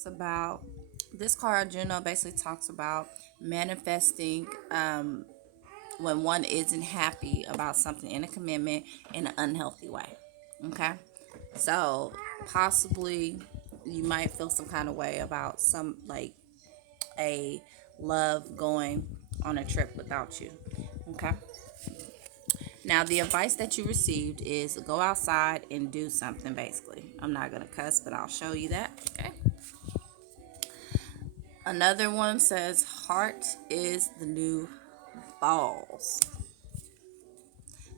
talks about this card, Juno, basically talks about manifesting when one isn't happy about something in a commitment in an unhealthy way. Okay, so possibly you might feel some kind of way about some like a love going on a trip without you. Okay, now the advice that you received is go outside and do something. Basically, I'm not gonna cuss, but I'll show you that. Okay. Another one says heart is the new balls.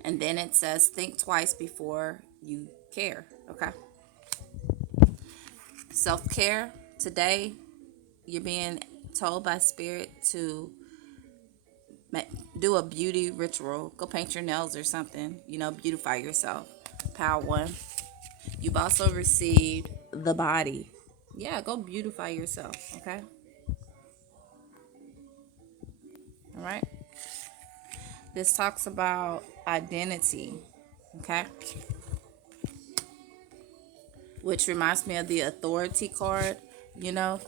And then it says think twice before you care. Okay. Self care. Today, you're being told by spirit to do a beauty ritual. Go paint your nails or something. Beautify yourself. Power one. You've also received the body. Yeah, go beautify yourself. Okay. All right. This talks about identity. Okay. Which reminds me of the authority card. You know,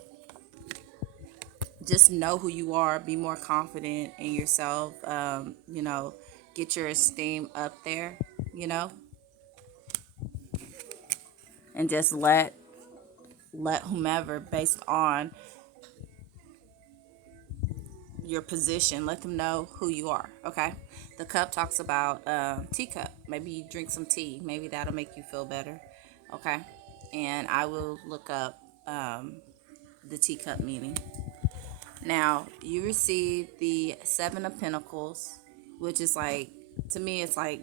just know who you are, be more confident in yourself, get your esteem up there, you know, and just let whomever, based on your position, let them know who you are. Okay. The cup talks about teacup. Maybe you drink some tea, maybe that'll make you feel better. Okay. And I will look up the teacup meaning. Now, you receive the Seven of Pentacles, which is like, to me, it's like,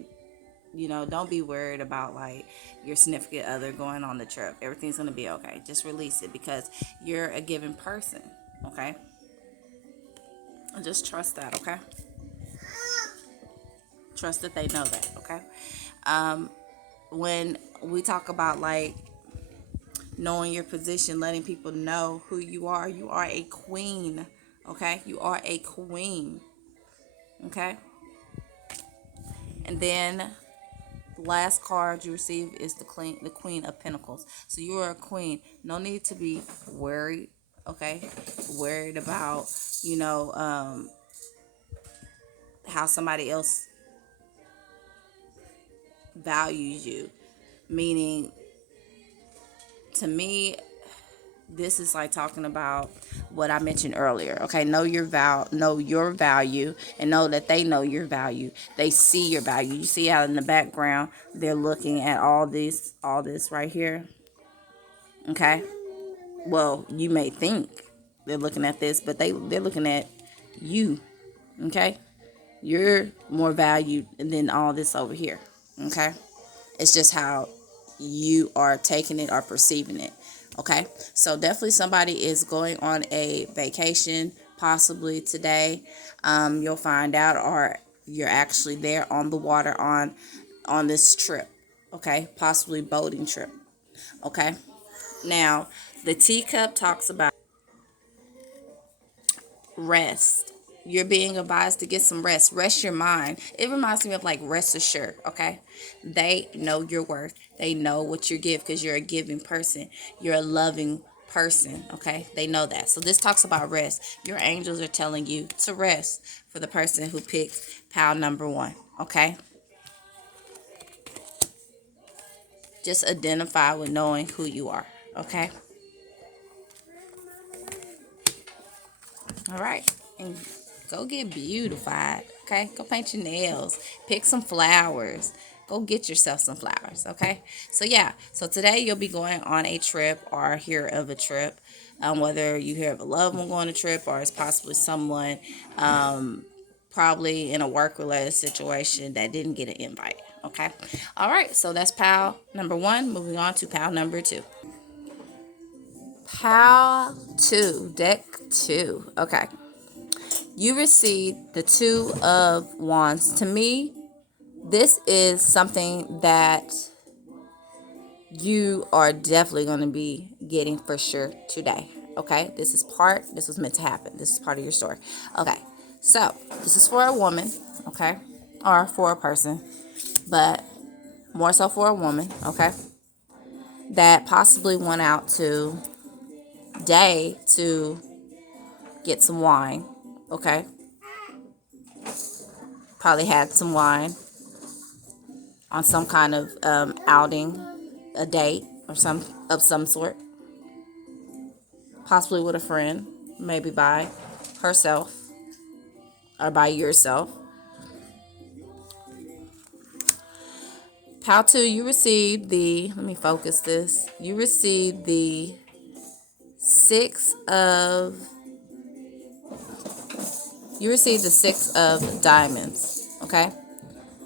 don't be worried about like your significant other going on the trip. Everything's going to be okay. Just release it because you're a given person, okay? And just trust that, okay? Trust that they know that, okay? When we talk about like knowing your position, letting people know who you are a queen, okay? You are a queen, okay? And then the last card you receive is the Queen of Pentacles. So you are a queen. No need to be worried, okay? Worried about, you know, how somebody else values you. Meaning, to me, this is like talking about what I mentioned earlier. Okay, know your value, and know that they know your value. They see your value. You see how in the background they're looking at all this right here. Okay. Well, you may think they're looking at this, but they're looking at you. Okay, you're more valued than all this over here. Okay, it's just how you are taking it or perceiving it. Okay, so definitely somebody is going on a vacation, possibly today. You'll find out, or you're actually there on the water on this trip. Okay, possibly boating trip. Okay, now the teacup talks about rest. You're being advised to get some rest. Rest your mind. It reminds me of like rest assured, okay? They know your worth. They know what you give because you're a giving person. You're a loving person, okay? They know that. So this talks about rest. Your angels are telling you to rest for the person who picked pile number one, okay? Just identify with knowing who you are, okay? All right. And go get beautified. Okay. Go paint your nails. Pick some flowers. Go get yourself some flowers. Okay. So, yeah. So, today you'll be going on a trip or hear of a trip. Whether you hear of a loved one going on a trip or it's possibly someone probably in a work related situation that didn't get an invite. Okay. All right. So, that's pile number one. Moving on to pile number two. Pile two. Deck two. Okay. You received the Two of Wands. To me, this is something that you are definitely going to be getting for sure today. Okay, this was meant to happen. This is part of your story. Okay, so this is for a woman, okay, or for a person, but more so for a woman, okay, that possibly went out to day to get some wine. Okay. Probably had some wine on some kind of outing, a date or some sort, possibly with a friend, maybe by herself or by yourself. How to you received the let me focus this. You received the six of you received the six of diamonds. Okay.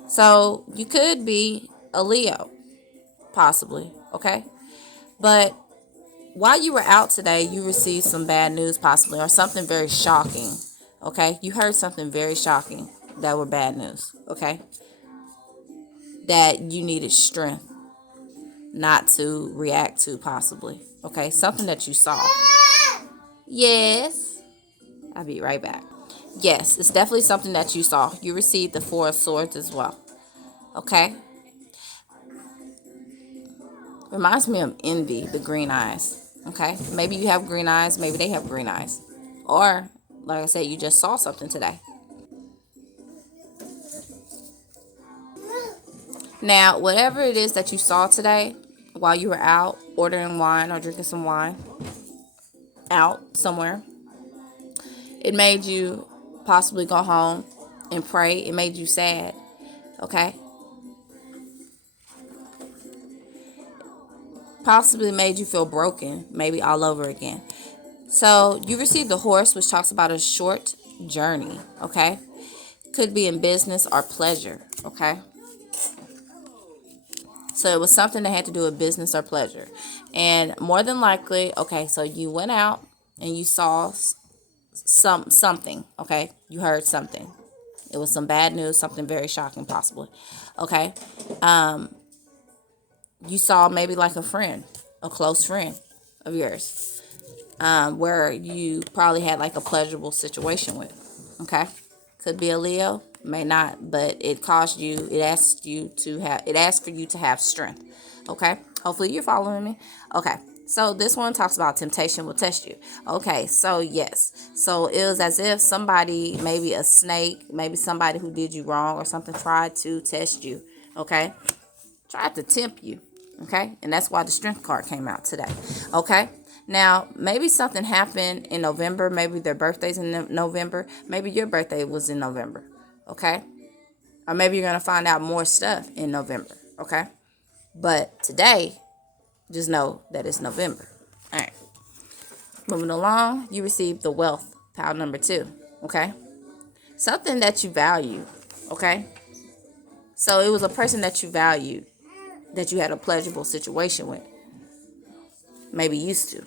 So you could be a Leo, possibly. Okay. But while you were out today, you received some bad news, possibly, or something very shocking. Okay. You heard something very shocking that were bad news. Okay. That you needed strength not to react to, possibly. Okay. Something that you saw. Yes. I'll be right back. Yes, it's definitely something that you saw. You received the Four of Swords as well. Okay. Reminds me of envy, the green eyes. Okay. Maybe you have green eyes. Maybe they have green eyes. Or, like I said, you just saw something today. Now, whatever it is that you saw today while you were out ordering wine or drinking some wine out somewhere, it made you possibly go home and pray. It made you sad. Okay. Possibly made you feel broken, maybe all over again. So you received the horse, which talks about a short journey. Okay. Could be in business or pleasure. Okay. So it was something that had to do with business or pleasure. And more than likely, okay, so you went out and you saw something, okay? You heard something. It was some bad news, something very shocking, possibly. Okay. You saw maybe like a friend, a close friend of yours, where you probably had like a pleasurable situation with. Okay. Could be a Leo, may not, but it asked for you to have strength. Okay. Hopefully you're following me. Okay. So this one talks about temptation will test you. Okay, so yes. So it was as if somebody, maybe a snake, maybe somebody who did you wrong or something tried to test you. Okay. Tried to tempt you. Okay. And that's why the strength card came out today. Okay. Now, maybe something happened in November. Maybe their birthday's in November. Maybe your birthday was in November. Okay. Or maybe you're going to find out more stuff in November. Okay. But today, just know that it's November. All right. Moving along, you received the wealth pile number 2. Okay. Something that you value. Okay. So it was a person that you valued, that you had a pleasurable situation with. Maybe used to.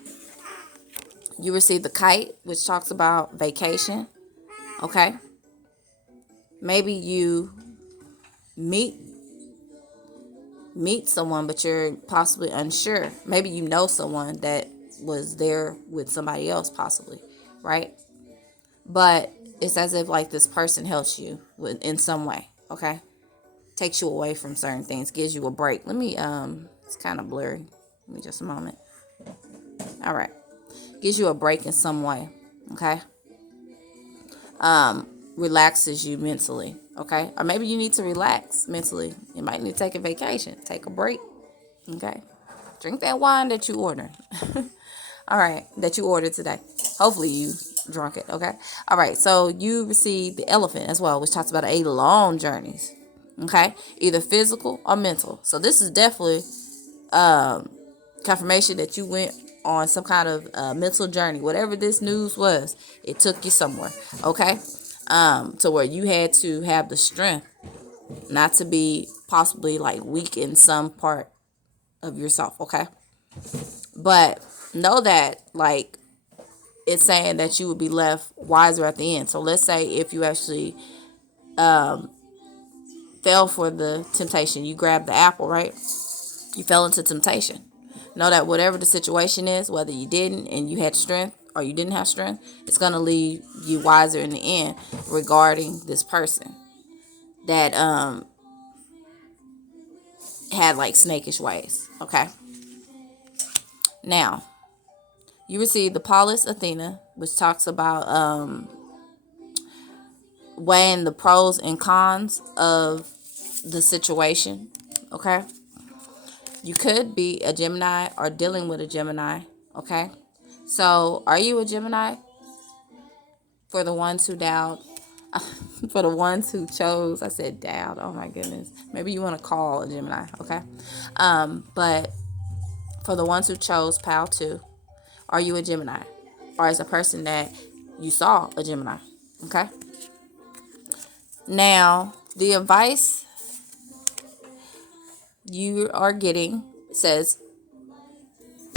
You received the kite, which talks about vacation. Okay. Maybe you meet someone, but you're possibly unsure. Maybe you know someone that was there with somebody else, possibly, right? But it's as if like this person helps you in some way. Okay. Takes you away from certain things, gives you a break. It's kind of blurry. Give me just a moment. All right. Gives you a break in some way. Okay. Relaxes you mentally. Okay. Or maybe you need to relax mentally. You might need to take a vacation, take a break. Okay. Drink that wine that you ordered. All right. That you ordered today. Hopefully you drunk it. Okay. All right. So you received the elephant as well, which talks about a long journeys. Okay. Either physical or mental. So this is definitely confirmation that you went on some kind of mental journey. Whatever this news was, it took you somewhere. Okay. To where you had to have the strength not to be possibly like weak in some part of yourself. Okay. But know that like it's saying that you would be left wiser at the end. So let's say if you actually fell for the temptation, you grabbed the apple, right? You fell into temptation. Know that whatever the situation is, whether you didn't and you had strength or you didn't have strength, it's going to leave you wiser in the end regarding this person that had like snakish ways. Okay. Now, You receive the Paulus Athena, which talks about weighing the pros and cons of the situation. Okay. You could be a Gemini or dealing with a Gemini. Okay. So, are you a Gemini? For the ones who doubt, for the ones who chose, I said doubt. Oh my goodness. Maybe you want to call a Gemini. Okay. But for the ones who chose PAL 2, are you a Gemini? Or is a person that you saw a Gemini? Okay. Now, the advice you are getting says